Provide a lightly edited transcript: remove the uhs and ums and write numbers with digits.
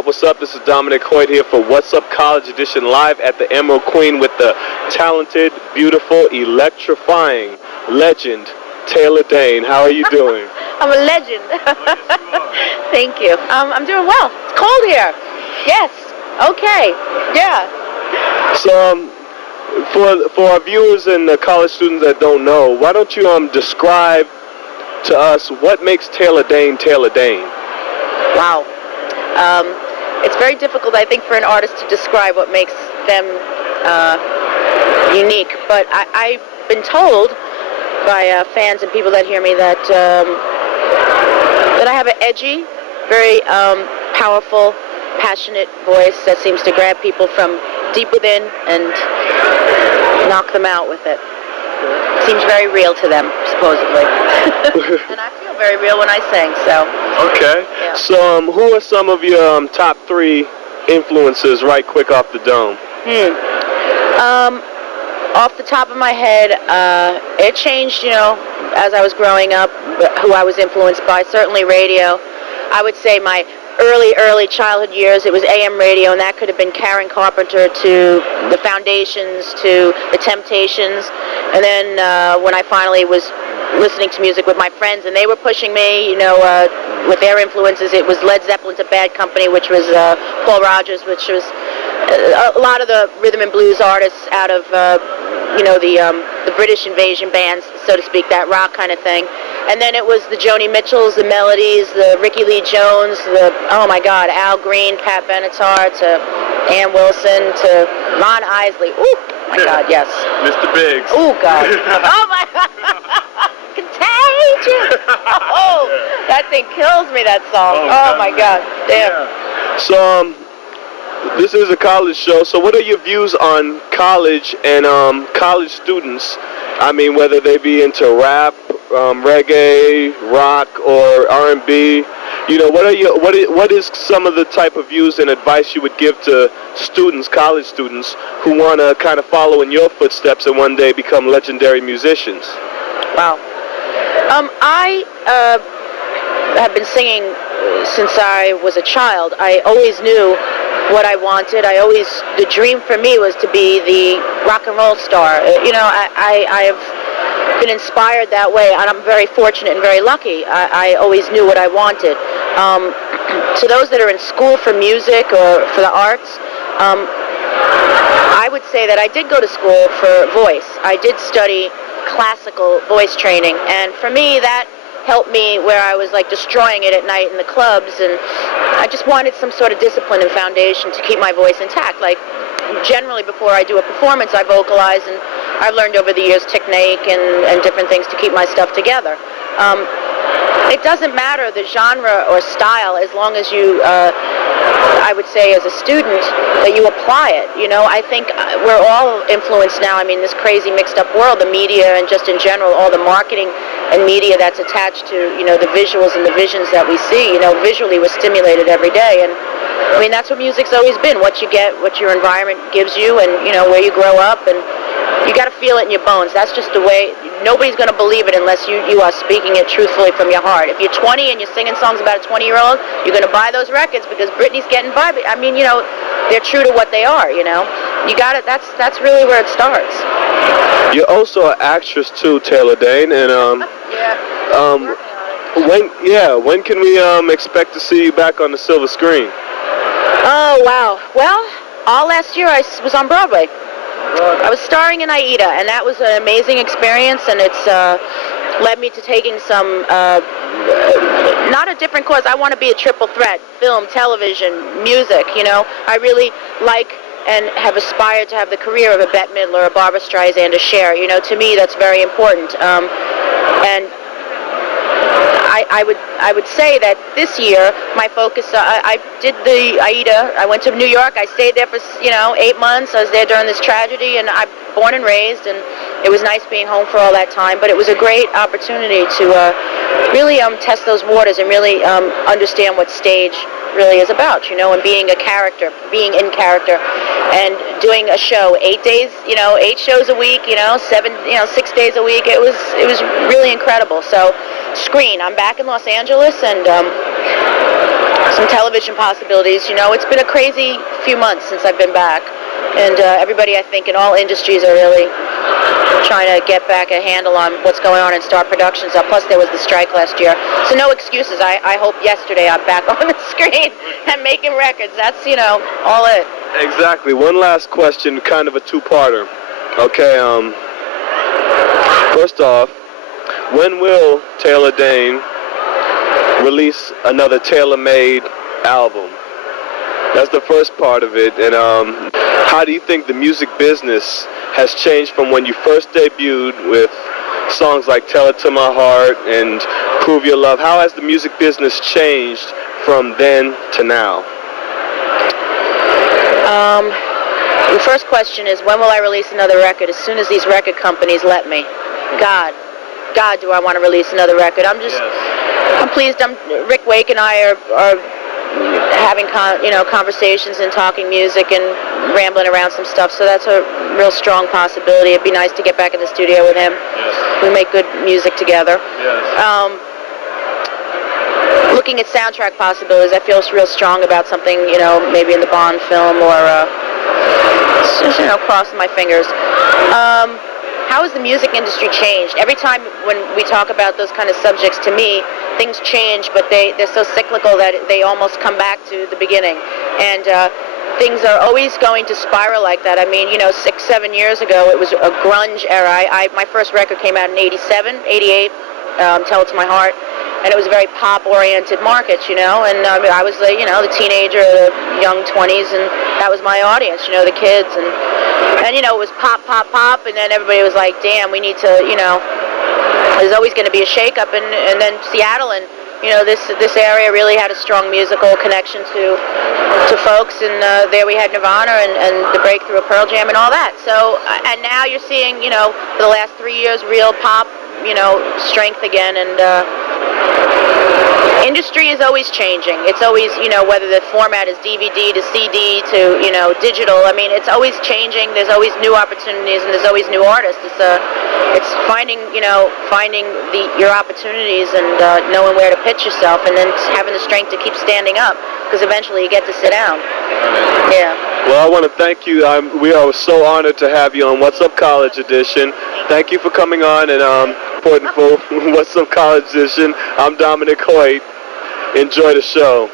up, what's up? This is Dominic Hoyt here for What's Up College Edition live at the Emerald Queen with the talented, beautiful, electrifying legend, Taylor Dane. How are you doing? I'm a legend. Thank you. I'm doing well. It's cold here. Yes. Okay. Yeah. So, for our viewers and the college students that don't know, why don't you describe to us what makes Taylor Dane Taylor Dane? Wow. It's very difficult, I think, for an artist to describe what makes them unique. But I've been told by fans and people that hear me that I have an edgy, very powerful, passionate voice that seems to grab people from deep within and knock them out with it. Seems very real to them, supposedly. And I feel very real when I sing, so. Okay. Yeah. So who are some of your top 3 influences right quick off the dome? Off the top of my head, it changed, as I was growing up, who I was influenced by. Certainly radio. I would say my early childhood years, it was AM radio, and that could have been Karen Carpenter to the Foundations to the Temptations. And then when I finally was listening to music with my friends, and they were pushing me, with their influences, it was Led Zeppelin to Bad Company, which was Paul Rogers, which was a lot of the rhythm and blues artists out of, the British invasion bands, so to speak, that rock kind of thing. And then it was the Joni Mitchells, the Melodies, the Ricky Lee Jones, Al Green, Pat Benatar, to Ann Wilson, to Ron Isley. Ooh, my God, yes. Mr. Biggs. Oh, God. Oh, my God. Contagious. Oh, that thing kills me, that song. Oh my God. Damn. Yeah. So, this is a college show, so what are your views on college and college students? I mean, whether they be into rap, reggae, rock, or R&B. What is some of the type of views and advice you would give to students, college students, who want to kind of follow in your footsteps and one day become legendary musicians? Wow. I have been singing since I was a child. I always knew what I wanted. The dream for me was to be the rock and roll star. I have been inspired that way, and I'm very fortunate and very lucky. I always knew what I wanted. To those that are in school for music or for the arts, I would say that I did go to school for voice. I did study classical voice training, and for me that helped me where I was like destroying it at night in the clubs, and I just wanted some sort of discipline and foundation to keep my voice intact. Like generally before I do a performance I vocalize, and I've learned over the years technique and different things to keep my stuff together. It doesn't matter the genre or style as long as you I would say as a student that you apply it. I think we're all influenced now. I mean, this crazy mixed up world, the media and just in general, all the marketing and media that's attached to, the visuals and the visions that we see. Visually we're stimulated every day. And I mean, that's what music's always been. What you get, what your environment gives you, and, where you grow up. And you got to feel it in your bones. That's just the way. Nobody's going to believe it unless you are speaking it truthfully from your heart. If you're 20 and you're singing songs about a 20-year-old, you're going to buy those records because Britney's getting by. I mean, they're true to what they are, You got it. That's really where it starts. You're also an actress too, Taylor Dane, and when can we expect to see you back on the silver screen? Oh, wow. Well, all last year I was on Broadway. I was starring in Aida, and that was an amazing experience, and it's led me to taking some, not a different course. I want to be a triple threat: film, television, music. I really like and have aspired to have the career of a Bette Midler, a Barbra Streisand, a Cher. To me that's very important. And I would say that this year my focus, I did the Aida. I went to New York. I stayed there for 8 months. I was there during this tragedy, and I'm born and raised, and it was nice being home for all that time. But it was a great opportunity to really test those waters and really understand what stage really is about, and being a character, being in character, and doing a show 8 days, 8 shows a week, 6 days a week. It was really incredible. So, screen. I'm back in Los Angeles, and some television possibilities. You know, it's been a crazy few months since I've been back, and everybody, I think, in all industries are really trying to get back a handle on what's going on and start productions up. Plus, there was the strike last year, so no excuses. I hope yesterday I'm back on the screen and making records. That's, you know, all it. Exactly. One last question, kind of a two-parter. Okay. First off, when will Taylor Dane release another tailor-made album? That's the first part of it. And how do you think the music business has changed from when you first debuted with songs like Tell It to My Heart and Prove Your Love? How has the music business changed from then to now? The first question is, when will I release another record? As soon as these record companies let me. God, do I want to release another record? I'm pleased. Rick Wake and I are having conversations and talking music and rambling around some stuff. So that's a real strong possibility. It'd be nice to get back in the studio with him. Yes. We make good music together. Yes. Looking at soundtrack possibilities, I feel real strong about something, maybe in the Bond film or, crossing my fingers. How has the music industry changed? Every time when we talk about those kind of subjects, to me, things change, but they're so cyclical that they almost come back to the beginning. And things are always going to spiral like that. I mean, 6-7 years ago, it was a grunge era. My first record came out in 87, 88, Tell It to My Heart. And it was a very pop-oriented market, and I was the teenager, the young 20s, and that was my audience, the kids, and it was pop, pop, pop, and then everybody was like, damn, we need to, there's always going to be a shake-up, and then Seattle, and, this area really had a strong musical connection to folks, and there we had Nirvana and the breakthrough of Pearl Jam and all that. So, and now you're seeing, for the last 3 years, real pop, strength again, and industry is always changing. It's always, whether the format is DVD to CD to, digital. I mean, it's always changing. There's always new opportunities, and there's always new artists. It's finding, finding your opportunities and knowing where to pitch yourself, and then having the strength to keep standing up, because eventually you get to sit down. Yeah. Well, I want to thank you. We are so honored to have you on What's Up College Edition. Thank you for coming on and reporting for What's Up College Edition. I'm Dominic Hoyt. Enjoy the show.